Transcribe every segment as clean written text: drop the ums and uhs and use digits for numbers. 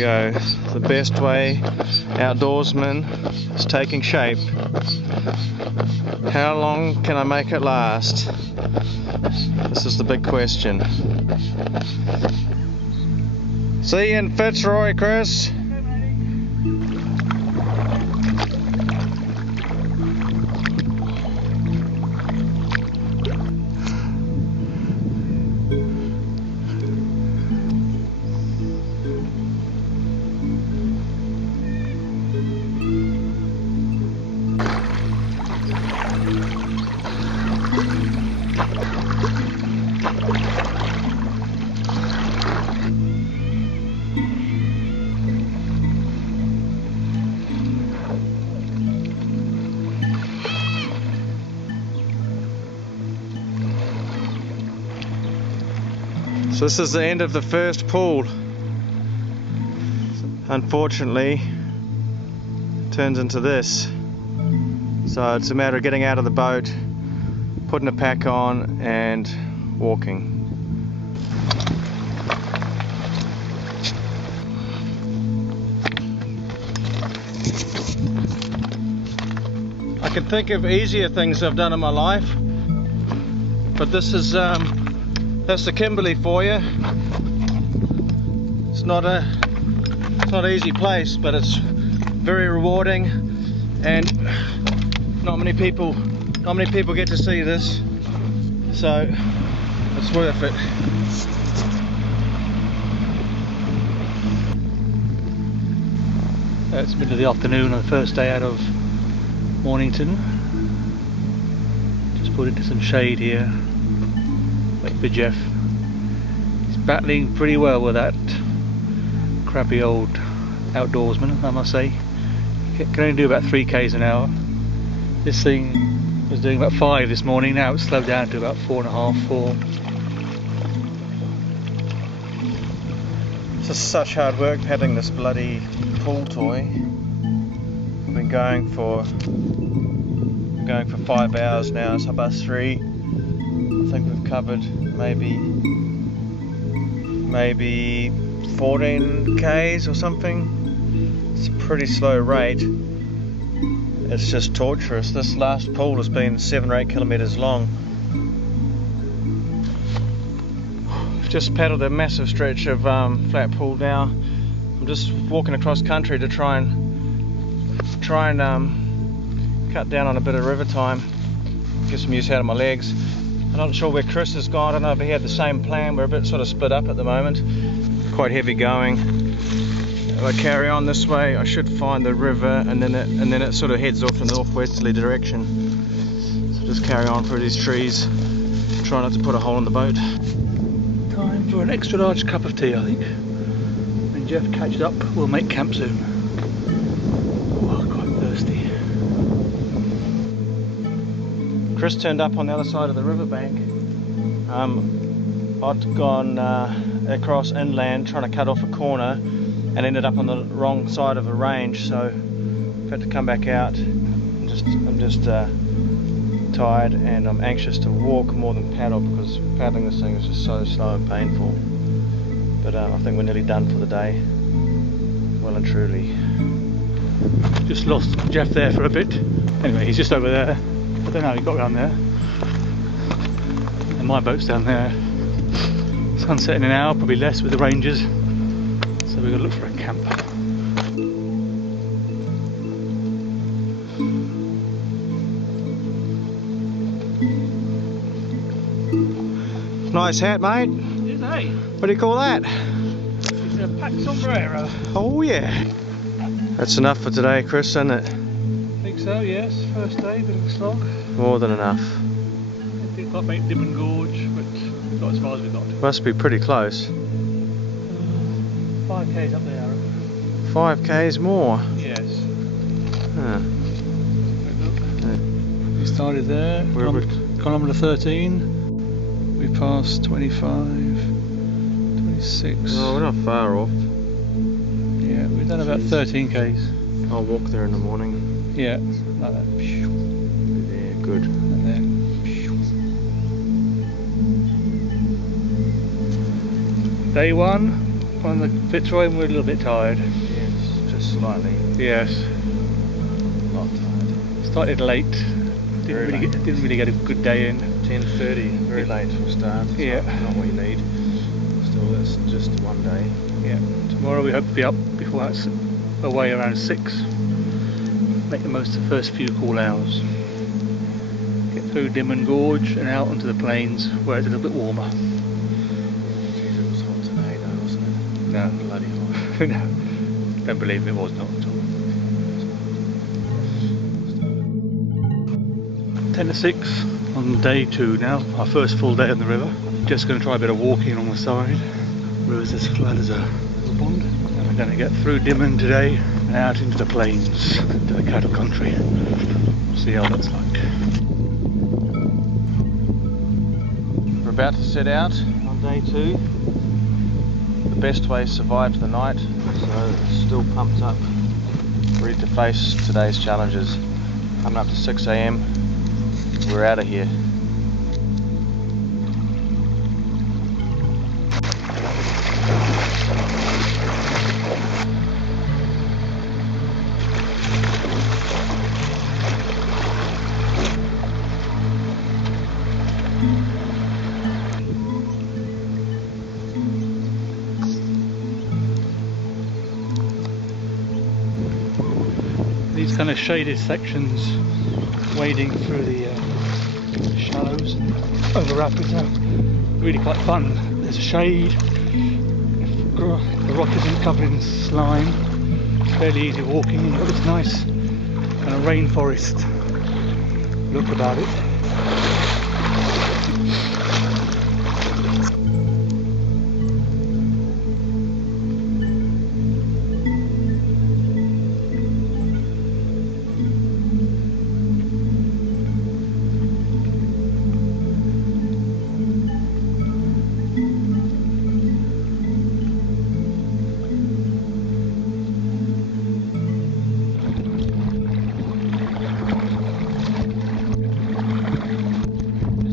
we go. The best way outdoorsman is taking shape. How long can I make it last? This is the big question. See you in Fitzroy, Chris. So this is the end of the first pool. Unfortunately, it turns into this. So it's a matter of getting out of the boat, putting a pack on and walking. I can think of easier things I've done in my life, but this is that's the Kimberley for you. It's not an easy place, but it's very rewarding, and not many people get to see this, so it's worth it. It's middle of the afternoon on the first day out of Mornington. Just put into some shade here. Wait for Jeff. He's battling pretty well with that crappy old outdoorsman, I must say. He can only do about 3 k's an hour. This thing was doing about 5 this morning, now it's slowed down to about 4.5, 4. It's just such hard work paddling this bloody pool toy. We've been going for 5 hours now, it's about 3. I think we've covered maybe 14 k's or something. It's a pretty slow rate. It's just torturous. This last pool has been 7 or 8 kilometers long. I've just paddled a massive stretch of flat pool now. I'm just walking across country to try and cut down on a bit of river time, get some use out of my legs. I'm not sure where Chris has gone. I don't know if he had the same plan. We're a bit sort of split up at the moment. Quite heavy going. If I carry on this way, I should find the river, and then it sort of heads off in the northwesterly direction. So just carry on through these trees. Try not to put a hole in the boat. Time for an extra large cup of tea, I think. When Jeff catches up, we'll make camp soon. Oh, quite thirsty. Chris turned up on the other side of the riverbank. I'd gone across inland trying to cut off a corner and ended up on the wrong side of a range, so I've had to come back out. I'm just tired, and I'm anxious to walk more than paddle, because paddling this thing is just so slow and painful. But I think we're nearly done for the day, well and truly. Just lost Jeff there for a bit. Anyway, he's just over there. I don't know how he got around there. And my boat's down there. Sun's setting an hour, probably less with the rangers. So we've got to look for a camp. Nice hat, mate. It is, eh? What do you call that? It's a pack sombrero. Oh yeah. That's enough for today, Chris, isn't it? I think so, yes. First day, bit of a slog. More than enough. It did not make Dimon Gorge, but not as far as we got. Must be pretty close. 5 k's up there, Aaron. 5 k's more? Yes. Huh. We started there, kilometre 13. We passed 25, 26. Oh, we're not far off. Yeah, we've done about 13 k's. I'll walk there in the morning. Yeah, like that. Yeah, good. And then day 1, on the Fitzroy and we're a little bit tired. Yes, just slightly. Yes. Not tired. Started late. Didn't really get a good day in. 10:30, very late for start. It's Yeah. not what you need. Still, it's just one day. Yeah. Tomorrow we hope to be up before that's away around 6. Make the most of the first few cool hours. Get through Dimmen Gorge and out onto the plains where it's a little bit warmer. Jeez, it was hot today though, wasn't it? No. Bloody hot. No. Don't believe me, it was not at all. 10 to 6 on day 2 now, our first full day on the river. Just going to try a bit of walking on the side. The river's as flat as a little pond. And we're going to get through Dimmen today and out into the plains, into the cattle country. We'll see how that's like. We're about to set out on day 2. The best way to survive the night, so still pumped up, ready to face today's challenges. Coming up to 6 AM, we're out of here. These kind of shaded sections, wading through the shallows over rapids are really quite fun. There's a shade, the rock isn't covered in slime, it's fairly easy walking, and you've got this nice kind of rainforest look about it.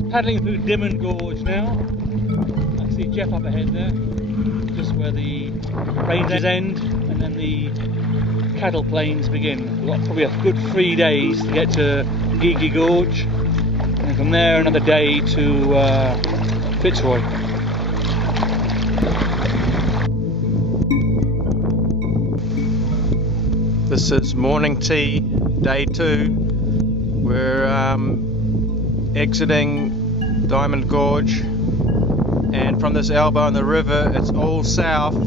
Paddling through Dimmen Gorge now. I see Jeff up ahead there, just where the ranges end and then the cattle plains begin. We've got probably a good 3 days to get to Gigi Gorge, and from there another day to Fitzroy. This is morning tea, day 2. We're exiting Diamond Gorge, and from this elbow in the river it's all south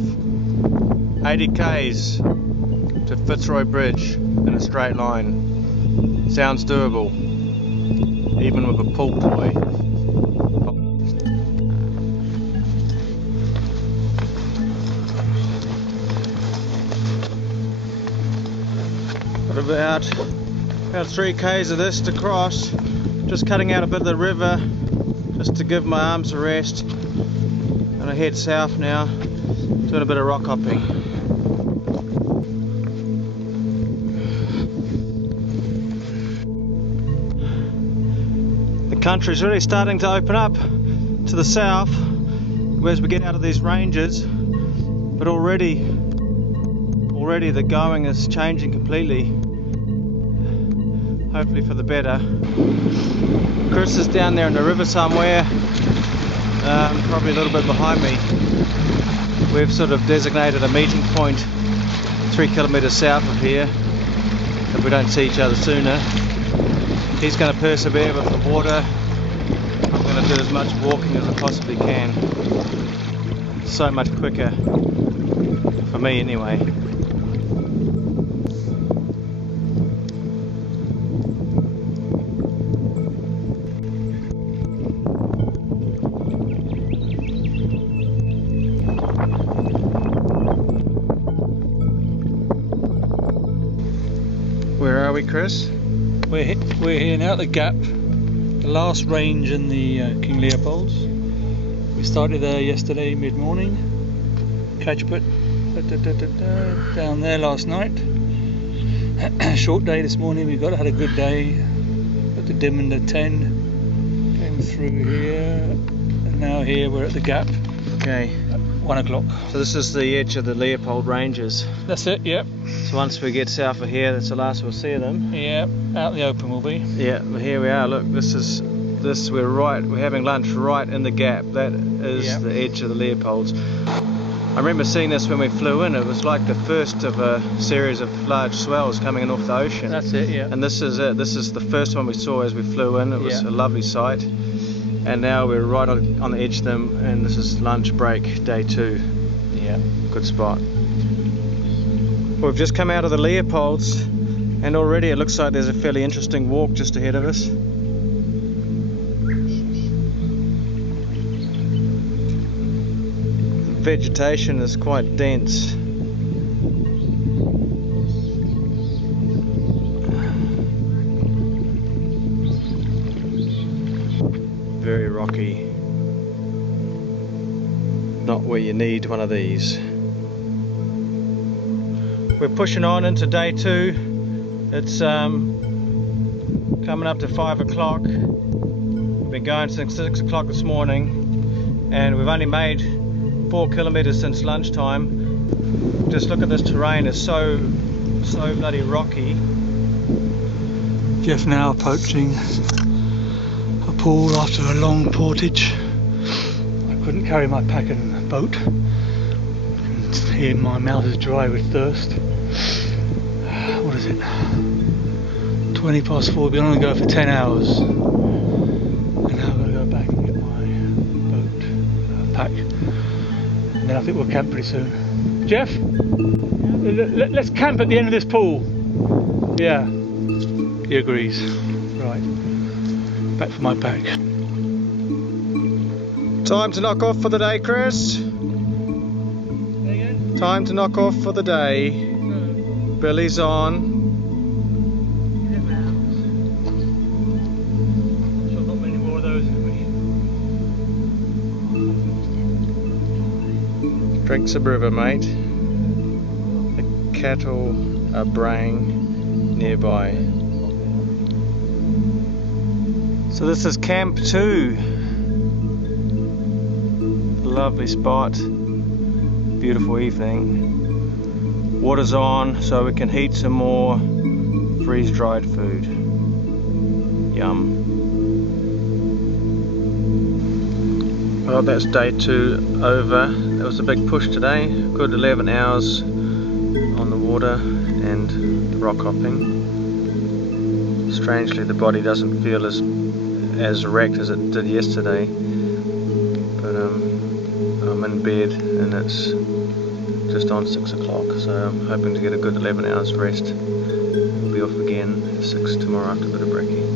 80 k's to Fitzroy Bridge in a straight line. Sounds doable, even with a pull toy. Got about 3 k's of this to cross. Just cutting out a bit of the river just to give my arms a rest, and I head south now, doing a bit of rock hopping. The country's really starting to open up to the south as we get out of these ranges, but already the going is changing completely. Hopefully for the better. Chris is down there in the river somewhere, probably a little bit behind me. We've sort of designated a meeting point 3 kilometres south of here, if we don't see each other sooner. He's going to persevere with the water. I'm going to do as much walking as I possibly can. It's so much quicker, for me anyway. Where are we, Chris? We're here now at the Gap, the last range in the King Leopolds. We started there yesterday mid-morning, Catchput down there last night. Short day this morning, had a good day. Got to Dimmen at 10, came through here, and now here we're at the Gap. Okay. 1 o'clock. So this is the edge of the Leopold Ranges. That's it, yep. So once we get south of here, that's the last we'll see of them. Yeah, out in the open will be. Yeah, but here we are. Look, we're having lunch right in the gap. That is the edge of the Leopolds. I remember seeing this when we flew in. It was like the first of a series of large swells coming in off the ocean. That's it, yeah. And this is it. This is the first one we saw as we flew in. It was a lovely sight. And now we're right on the edge of them, and this is lunch break, day 2. Yeah. Good spot. We've just come out of the Leopolds, and already it looks like there's a fairly interesting walk just ahead of us. The vegetation is quite dense. Very rocky. Not where you need one of these. We're pushing on into day 2. It's coming up to 5 o'clock. We've been going since 6 o'clock this morning, and we've only made 4 kilometers since lunchtime. Just look at this terrain. It's so bloody rocky. Jeff now approaching a pool after a long portage. I couldn't carry my pack and boat. Here my mouth is dry with thirst. What is it? 20 past 4. We've been on the go for 10 hours. And now I've got to go back and get my boat pack. And then I think we'll camp pretty soon. Jeff? Let's camp at the end of this pool. Yeah. He agrees. Right. Back for my pack. Time to knock off for the day, Chris. Again? Time to knock off for the day. Billy's on. Sure, not many more of those, have we? Drink some river, mate. The cattle are braying nearby. So this is Camp 2. Lovely spot. Beautiful evening. Water's on so we can heat some more freeze-dried food. Yum. Well, that's day 2 over. That was a big push today. Good 11 hours on the water and rock hopping. Strangely, the body doesn't feel as wrecked as it did yesterday. But I'm in bed and it's just on 6 o'clock, so I'm hoping to get a good 11 hours rest. We'll be off again at 6 tomorrow after a bit of brekkie.